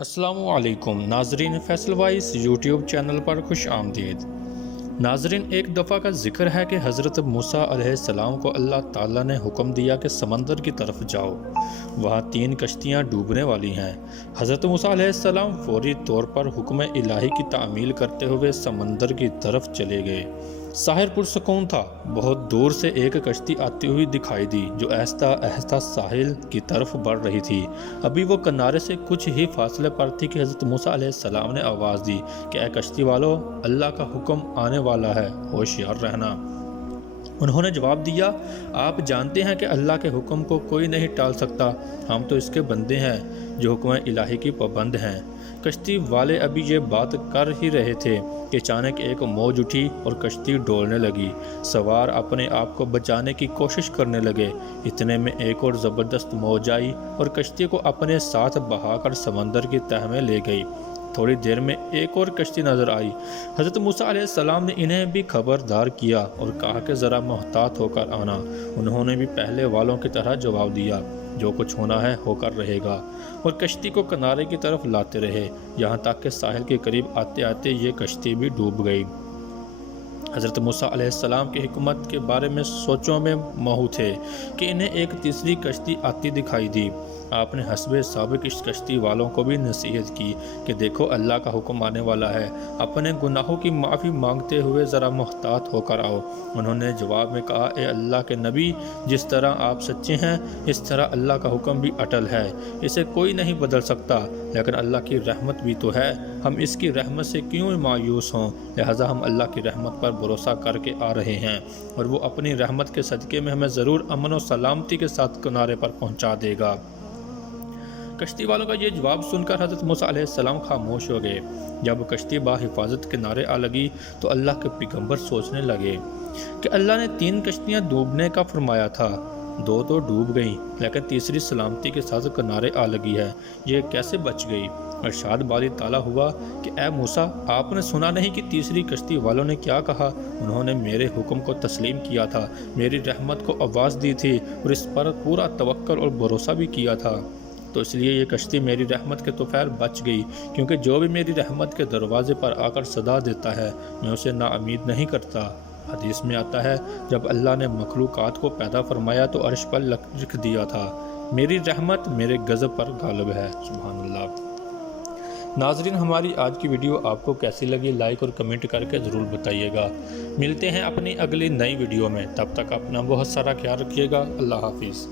अस्सलाम वालेकुम नाजरीन, फैसल वॉइस यूट्यूब चैनल पर खुश आमदीद। नाजरीन, एक दफ़ा का जिक्र है कि हज़रत मूसा अलैहिस्सलाम को अल्लाह ताला ने हुक्म दिया कि समंदर की तरफ जाओ, वहाँ 3 कश्तियाँ डूबने वाली हैं। हज़रत मूसा अलैहिस्सलाम फौरी तौर पर हुक्म इलाही की तामील करते हुए समंदर की तरफ चले गए। साहिर पुरसकून था। बहुत दूर से एक कश्ती आती हुई दिखाई दी जो आहिस्ता आहिस्ता साहिल की तरफ बढ़ रही थी। अभी वो किनारे से कुछ ही फासले पर थी कि हज़रत मूसा अलैहिस्सलाम ने आवाज़ दी कि ऐ कश्ती वालों, अल्लाह का हुक्म आने वाला है, होशियार रहना। उन्होंने जवाब दिया, आप जानते हैं कि अल्लाह के हुक्म को कोई नहीं टाल सकता। हम तो इसके बंदे हैं जो हुक्म इलाही की पाबंद हैं। कश्ती वाले अभी ये बात कर ही रहे थे कि अचानक एक मौज उठी और कश्ती डोलने लगी। सवार अपने आप को बचाने की कोशिश करने लगे। इतने में एक और ज़बरदस्त मौज आई और कश्ती को अपने साथ बहाकर समंदर की तह में ले गई। थोड़ी देर में एक और कश्ती नज़र आई। हज़रत मूसा अलैहिस्सलाम ने इन्हें भी खबरदार किया और कहा कि ज़रा मोहतात होकर आना। उन्होंने भी पहले वालों की तरह जवाब दिया, जो कुछ होना है होकर रहेगा, और कश्ती को किनारे की तरफ लाते रहे, यहाँ तक कि साहिल के करीब आते आते ये कश्ती भी डूब गई। हज़रत मूसा अलैहिस्सलाम की हिकमत के बारे में सोचों में महू थे कि इन्हें एक तीसरी कश्ती आती दिखाई दी। आपने हस्बे साबिक इस कश्ती वालों को भी नसीहत की कि देखो, अल्लाह का हुक्म आने वाला है, अपने गुनाहों की माफ़ी मांगते हुए ज़रा मुहतात होकर आओ। उन्होंने जवाब में कहा, ए अल्लाह के नबी, जिस तरह आप सच्चे हैं इस तरह अल्लाह का हुक्म भी अटल है, इसे कोई नहीं बदल सकता। लेकिन अल्लाह की रहमत भी तो है, हम इसकी रहमत से क्यों मायूस हों। लिहाजा हम अल्लाह की रहमत पर भरोसा करके आ रहे हैं और वो अपनी रहमत के सदक़े में हमें ज़रूर अमन और सलामती के साथ किनारे पर पहुंचा देगा। कश्ती वालों का ये जवाब सुनकर हज़रत मूसा अलैहिस्सलाम खामोश हो गए। जब कश्ती बाहिफाजत किनारे आ लगी तो अल्लाह के पैगंबर सोचने लगे कि अल्लाह ने 3 कश्तियाँ डूबने का फरमाया था, 2 तो डूब गईं, लेकिन तीसरी सलामती के साथ किनारे आ लगी है, ये कैसे बच गई। इरशाद बारी ताला हुआ कि ए मूसा, आपने सुना नहीं कि तीसरी कश्ती वालों ने क्या कहा। उन्होंने मेरे हुक्म को तस्लीम किया था, मेरी रहमत को आवाज़ दी थी और इस पर पूरा तवक्कुल और भरोसा भी किया था, तो इसलिए ये कश्ती मेरी रहमत के तोफ़ैल बच गई। क्योंकि जो भी मेरी रहमत के दरवाज़े पर आकर सदा देता है, मैं उसे नाउमीद नहीं करता। हदीस में आता है, जब अल्लाह ने मखलूक़ात को पैदा फरमाया तो अर्श पर लिख दिया था, मेरी रहमत मेरे गज़ब पर गालिब है। सुभान अल्लाह। नाजरीन, हमारी आज की वीडियो आपको कैसी लगी, लाइक और कमेंट करके ज़रूर बताइएगा। मिलते हैं अपनी अगली नई वीडियो में, तब तक अपना बहुत सारा ख्याल रखिएगा। अल्लाह हाफिज़।